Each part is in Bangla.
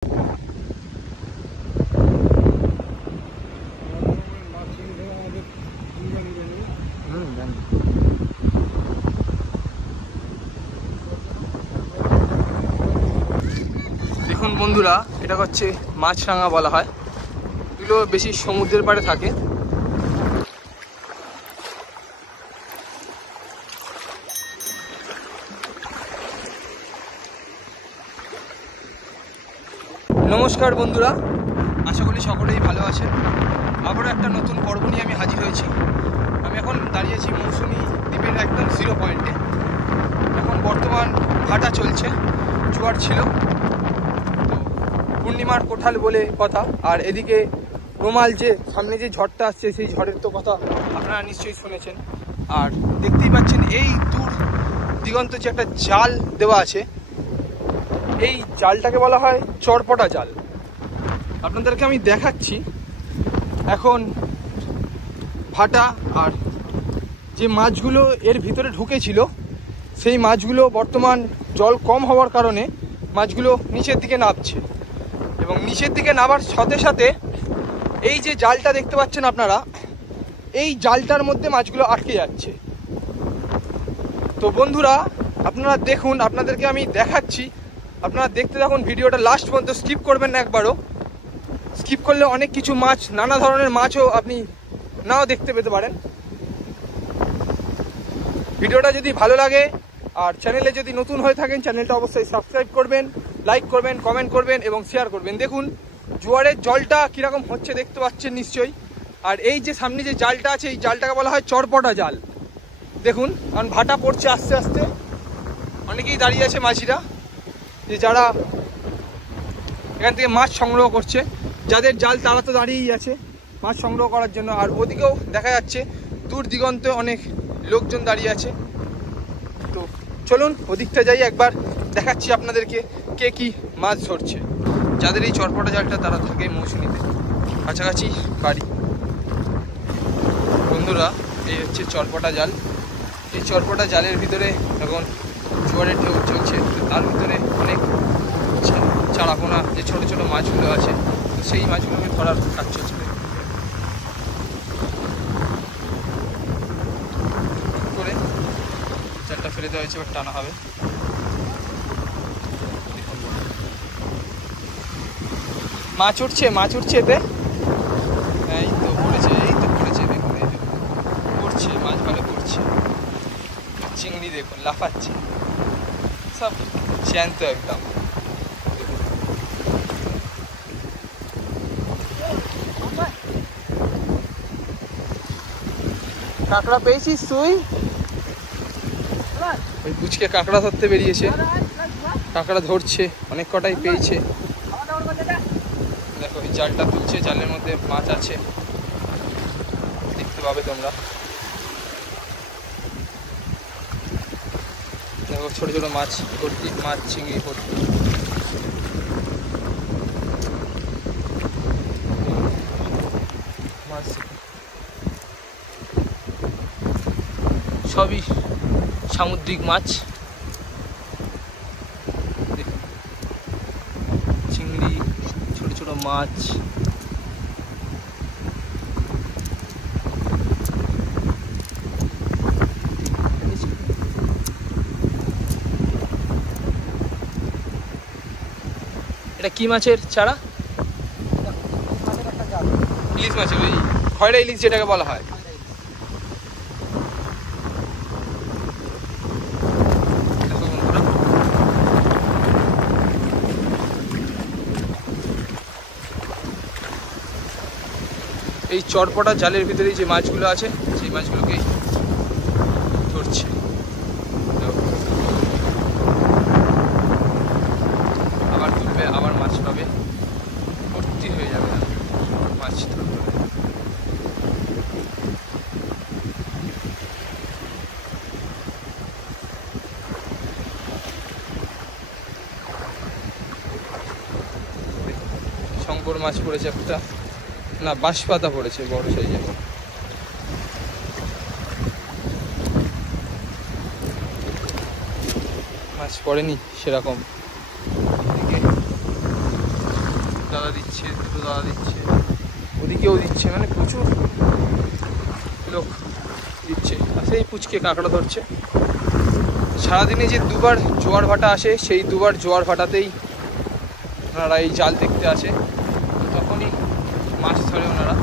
দেখুন বন্ধুরা, এটা হচ্ছে মাছরাঙা বলা হয়। এগুলো বেশি সমুদ্রের পাড়ে থাকে। নমস্কার বন্ধুরা, আশা করি সকলেই ভালো আছেন। আবারও একটা নতুন পর্ব নিয়ে আমি হাজির হয়েছি। আমি এখন দাঁড়িয়েছি মৌসুমী দ্বীপের একদম জিরো পয়েন্টে। এখন বর্তমান ভাটা চলছে, জোয়ার ছিল তো পূর্ণিমার কোঠাল বলে কথা। আর এদিকে রোমাল, যে সামনে যে ঝড়টা আসছে সেই ঝড়ের তো কথা আপনারা নিশ্চয়ই শুনেছেন। আর দেখতেই পাচ্ছেন এই দূর দিগন্ত যে একটা জাল দেওয়া আছে, এই জালটাকে বলা হয় চরপটা জাল। আপনাদেরকে আমি দেখাচ্ছি। এখন ভাটা আর যে মাছগুলো এর ভিতরে ঢুকেছিল, সেই মাছগুলো বর্তমান জল কম হওয়ার কারণে মাছগুলো নিচের দিকে নামছে, এবং নিচের দিকে নামার সাথে সাথে এই যে জালটা দেখতে পাচ্ছেন আপনারা, এই জালটার মধ্যে মাছগুলো আটকে যাচ্ছে। তো বন্ধুরা আপনারা দেখুন, আপনাদেরকে আমি দেখাচ্ছি, আপনারা দেখতে থাকুন ভিডিওটা লাস্ট পর্যন্ত। স্কিপ করবেন না একবারও। স্কিপ করলে অনেক কিছু মাছ, নানা ধরনের মাছও আপনি নাও দেখতে পেতে পারেন। ভিডিওটা যদি ভালো লাগে আর চ্যানেলে যদি নতুন হয়ে থাকেন, চ্যানেলটা অবশ্যই সাবস্ক্রাইব করবেন, লাইক করবেন, কমেন্ট করবেন এবং শেয়ার করবেন। দেখুন জোয়ারের জলটা কীরকম হচ্ছে দেখতে পাচ্ছেন নিশ্চয়ই। আর এই যে সামনে যে জালটা আছে, এই জালটাকে বলা হয় চরপটা জাল। দেখুন, কারণ ভাটা পড়ছে আস্তে আস্তে। অনেকেই দাঁড়িয়ে আছে মাঝিরা, যে যারা এখান থেকে মাছ সংগ্রহ করছে। যাদের জাল তারা তো দাঁড়িয়েই আছে মাছ সংগ্রহ করার জন্য। আর ওদিকেও দেখা যাচ্ছে দূর দিগন্তে অনেক লোকজন দাঁড়িয়ে আছে। তো চলুন ওদিকটা যাই, একবার দেখাচ্ছি আপনাদেরকে কে কি মাছ ধরছে। যাদের এই চরপটা জালটা, তারা থাকে মৌসুমীতে, কাছাকাছি বাড়ি। বন্ধুরা, এই হচ্ছে চরপটা জাল। এই চরপটা জালের ভিতরে এখন জোয়ারের ঢেউ চলছে, তার ভিতরে অনেক চারাপোনা যে ছোট ছোট মাছগুলো আছে, তো সেই মাছগুলোকে ধরার কাজ চলছে। করে জালটা ফেলে দেওয়া হয়েছে, এবার টানা হবে। মাছ উঠছে, মাছ উঠছে এতে। এই তো পড়েছে, এই তো পড়েছে, দেখুন এই পড়ছে, মাছ ভালো পড়ছে। চিংড়ি দেখুন লাফাচ্ছে, সব জ্যান্ত একদম। কাঁকড়া পেয়েছিস তুই? ওই বুঝকে কাঁকড়া ধরতে বেরিয়েছে, কাঁকড়া ধরছে, অনেক কটাই পেয়েছে। দেখো এই জালটা তুলছে, জালের মধ্যে মাছ আছে, দেখতে পাবে তোমরা। দেখো ছোট ছোট মাছ ভর্তি, মাছ চিংড়ি ভর্তি। মাছ সবই সামুদ্রিক মাছ। চিংড়ি, ছোট ছোট মাছ। এটা কি মাছের চারা? ইলিশ মাছের, ওই খয়রা ইলিশ যেটাকে বলা হয়। এই চরপটা জালের ভিতরেই যে মাছগুলো আছে, সেই মাছগুলোকেই ধরছে। আবার তুলবে, আবার মাছ পাবে, ভর্তি হয়ে যাবে মাছ ধরতে। শঙ্কর মাছ পড়েছে একটা, না বাঁশপাতা পড়েছে বড় সাইজের। মাছ পড়েনি সেরকম। দাদা দিচ্ছে, দুটো দাদা দিচ্ছে, ওদিকেও দিচ্ছে, মানে প্রচুর লোক দিচ্ছে। আর সেই পুচকে কাঁকড়া ধরছে। সারাদিনে যে দুবার জোয়ার ভাটা আসে, সেই দুবার জোয়ার ভাটাতেই ওনারা এই জাল দেখতে আসে, তখনই মাছ ধরে ওনারা।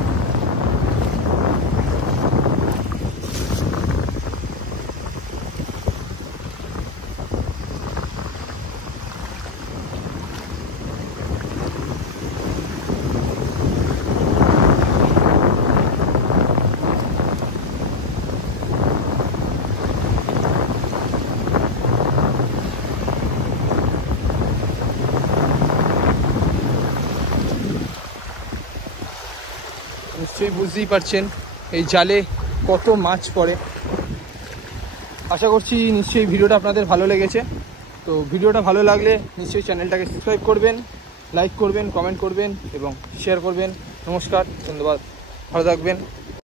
নিশ্চয়ই বুঝতেই পারছেন এই জালে কত মাছ পড়ে। আশা করছি নিশ্চয়ই ভিডিওটা আপনাদের ভালো লেগেছে। তো ভিডিওটা ভালো লাগলে নিশ্চয়ই চ্যানেলটাকে সাবস্ক্রাইব করবেন, লাইক করবেন, কমেন্ট করবেন এবং শেয়ার করবেন। নমস্কার, ধন্যবাদ, ভালো থাকবেন।